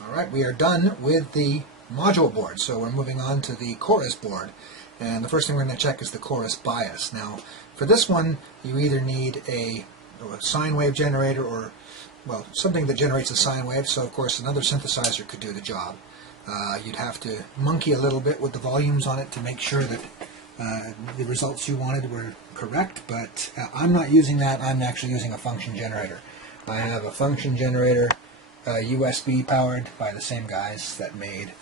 Alright, we are done with the module board, so we're moving on to the chorus board. And the first thing we're going to check is the chorus bias. Now, for this one, you either need a sine wave generator or, well, something that generates a sine wave, so of course another synthesizer could do the job. You'd have to monkey a little bit with the volumes on it to make sure that the results you wanted were correct, but I'm not using that. I'm actually using a function generator. I have a function generator, USB powered by the same guys that made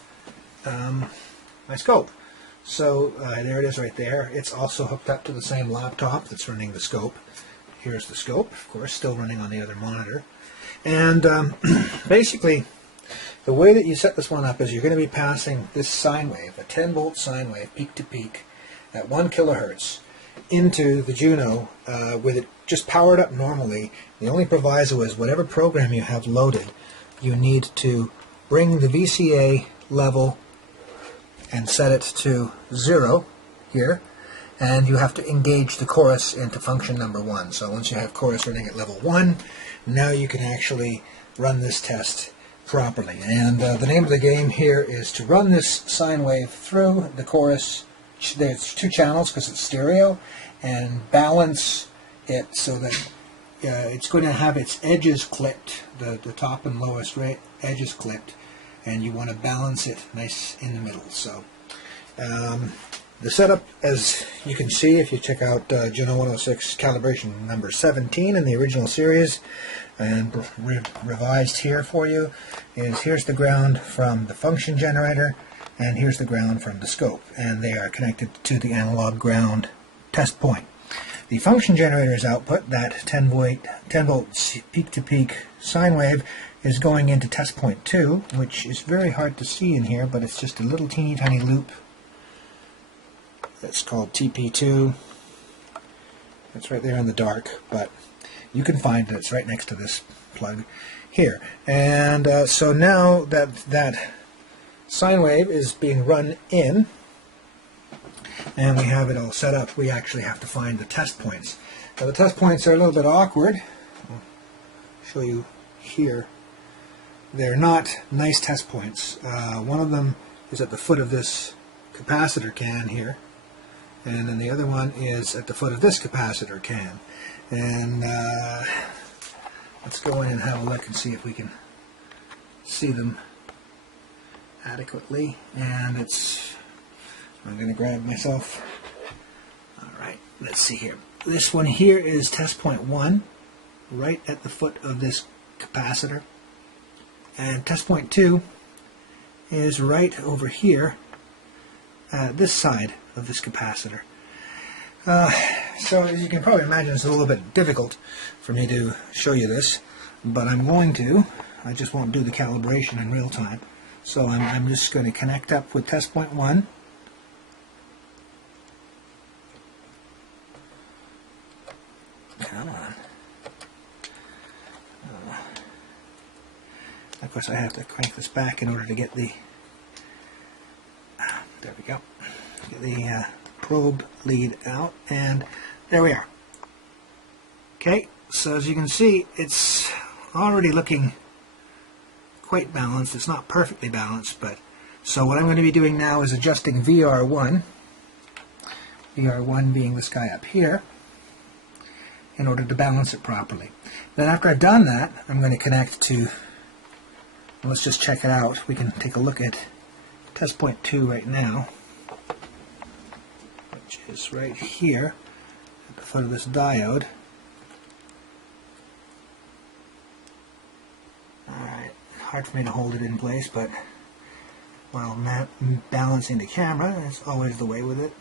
my scope. So there it is right there. It's also hooked up to the same laptop that's running the scope. Here's the scope, of course, still running on the other monitor. And basically, the way that you set this one up is you're going to be passing this sine wave, a 10-volt sine wave, peak to peak, at 1 kilohertz, into the Juno with it just powered up normally. The only proviso is whatever program you have loaded, you need to bring the VCA level and set it to 0 here, and you have to engage the chorus into function number 1. So once you have chorus running at level 1, now you can actually run this test properly. And the name of the game here is to run this sine wave through the chorus. There's 2 channels because it's stereo, and balance it so that it's going to have its edges clipped, the top and lowest edges clipped, and you want to balance it nice in the middle. So the setup, as you can see if you check out Juno 106 calibration number 17 in the original series, and revised here for you, is here's the ground from the function generator, and here's the ground from the scope, and they are connected to the analog ground test point. The function generator's output, that 10 volt peak-to-peak sine wave, is going into test point 2, which is very hard to see in here, but it's just a little teeny tiny loop that's called TP2. It's right there in the dark, but you can find it. It's right next to this plug here. And so now that sine wave is being run in, and we have it all set up, we actually have to find the test points. Now the test points are a little bit awkward. I'll show you here. They're not nice test points. One of them is at the foot of this capacitor can here, and then the other one is at the foot of this capacitor can. And let's go in and have a look and see if we can see them adequately. And I'm going to grab myself. Alright, let's see here. This one here is test point 1, right at the foot of this capacitor. And test point 2 is right over here, this side of this capacitor. So as you can probably imagine, it's a little bit difficult for me to show you this, but I'm going to. I just won't do the calibration in real time. So I'm just going to connect up with test point 1. Come on. Of course I have to crank this back in order to get the, there we go, get the probe lead out, and there we are. Okay, so as you can see, it's already looking quite balanced. It's not perfectly balanced, but so what I'm going to be doing now is adjusting VR1 being this guy up here, in order to balance it properly. Then after I've done that, I'm going to connect to, let's just check it out. We can take a look at test point 2 right now, which is right here at the foot of this diode. Alright, hard for me to hold it in place, but while balancing the camera, that's always the way with it.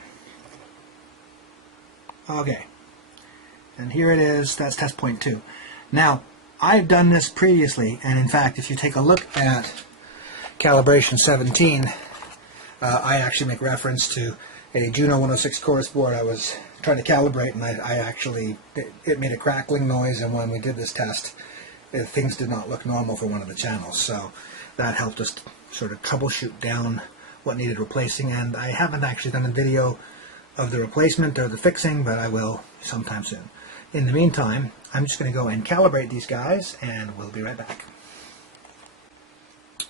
Okay, and here it is. That's test point 2. Now, I've done this previously, and in fact, if you take a look at calibration 17, I actually make reference to a Juno 106 chorus board I was trying to calibrate, and I actually, it made a crackling noise, and when we did this test, things did not look normal for one of the channels, so that helped us sort of troubleshoot down what needed replacing. And I haven't actually done a video of the replacement or the fixing, but I will sometime soon. In the meantime, I'm just going to go and calibrate these guys, and we'll be right back.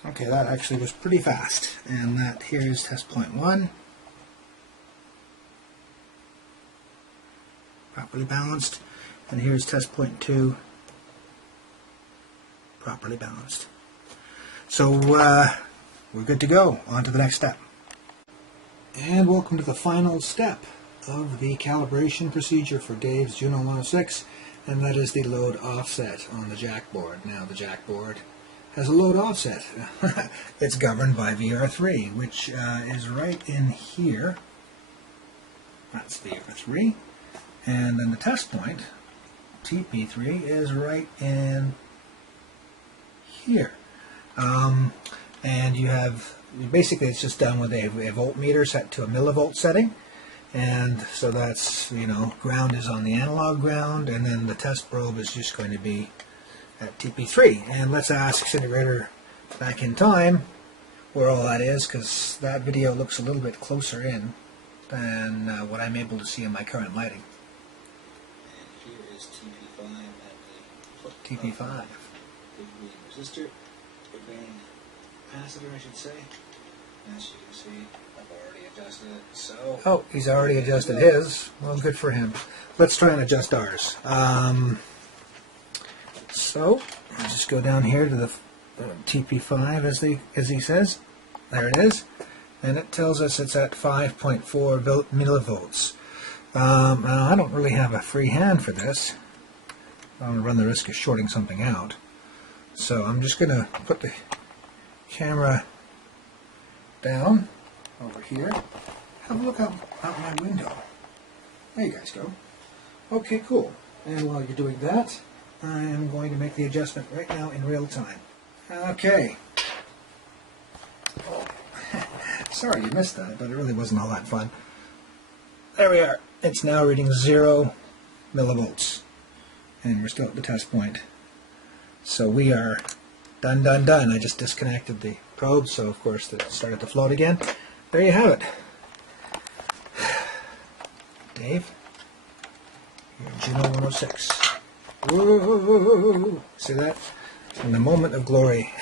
Okay, that actually was pretty fast. And that here is test point 1. Properly balanced. And here's test point 2. Properly balanced. So we're good to go. On to the next step. And welcome to the final step of the calibration procedure for Dave's Juno 106, and that is the load offset on the jack board. Now the jack board has a load offset. It's governed by VR3, which is right in here. That's VR3. And then the test point, TP3, is right in here. And you have, basically it's just done with a voltmeter set to a millivolt setting. And so that's, ground is on the analog ground, and then the test probe is just going to be at TP3. And let's ask Syntegrator back in time where all that is, because that video looks a little bit closer in than what I'm able to see in my current lighting. And here is TP5 at the foot TP5. big green resistor, big green capacitor, I should say. As you can see, I've already adjusted it. So Oh, he's already adjusted his. Well, good for him. Let's try and adjust ours. So I'll just go down here to the TP5 as he says. There it is, and it tells us it's at 5.4 millivolts. Now I don't really have a free hand for this. I'm going to run the risk of shorting something out. So I'm just going to put the camera down over here. Have a look out my window. There you guys go. Okay, cool. And while you're doing that, I am going to make the adjustment right now in real time. Okay. Oh. Sorry you missed that, but it really wasn't all that fun. There we are. It's now reading 0 millivolts. And we're still at the test point. So we are done. I just disconnected the probe, so of course it started to float again. There you have it. Dave, your Juno 106. Whoa. See that? In the moment of glory,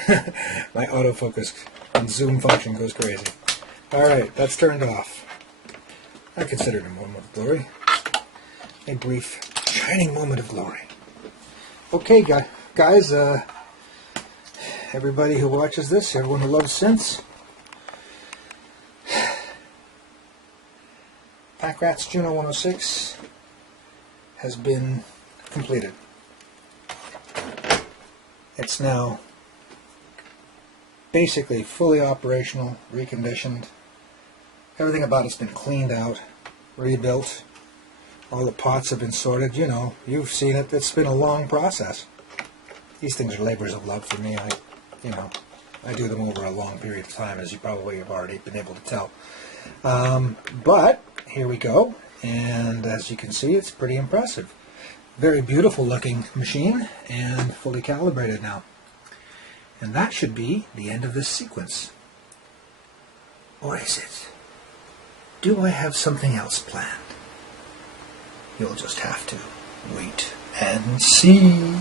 my autofocus and zoom function goes crazy. Alright, that's turned off. I consider it a moment of glory. A brief, shining moment of glory. Okay, guys, everybody who watches this, everyone who loves synths, Packrat's Juno 106 has been completed. It's now basically fully operational, reconditioned. Everything about it's been cleaned out, rebuilt. All the pots have been sorted. You've seen it. It's been a long process. These things are labors of love for me. I do them over a long period of time, as you probably have already been able to tell. But here we go, and as you can see, it's pretty impressive. Very beautiful looking machine, and fully calibrated now. And that should be the end of this sequence. Or is it? Do I have something else planned? You'll just have to wait and see.